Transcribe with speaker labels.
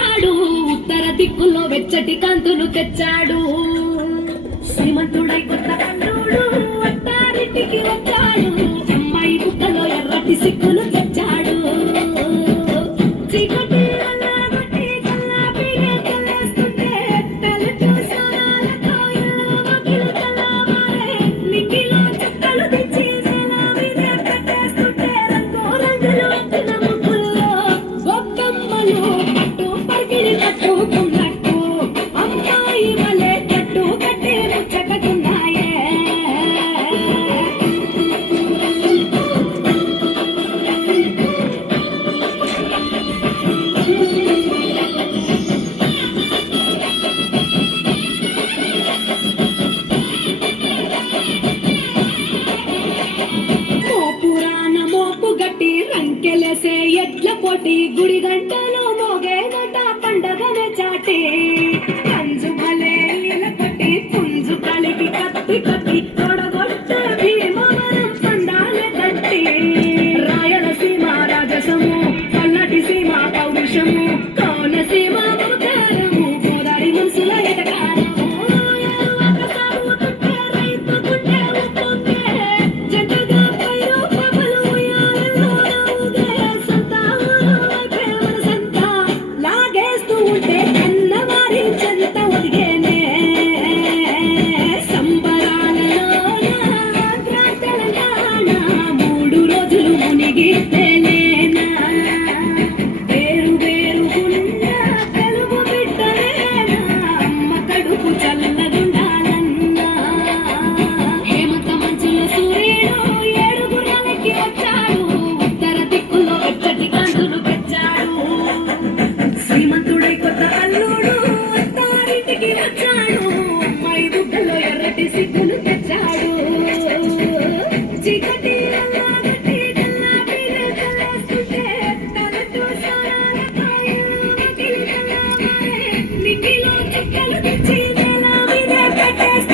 Speaker 1: తెచ్చాడు. ఉత్తర దిక్కులో వెచ్చటి కాంతులు తెచ్చాడు. శ్రీమంతుడై కొత్త కన్నుడు అత్తారింటికి వచ్చాడు. అమ్మాయి బుక్కలో ఎర్రటి సిక్కులు తెచ్చాడు. you. కోటి గుడి గంటలో మోగే గంట baby.